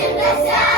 se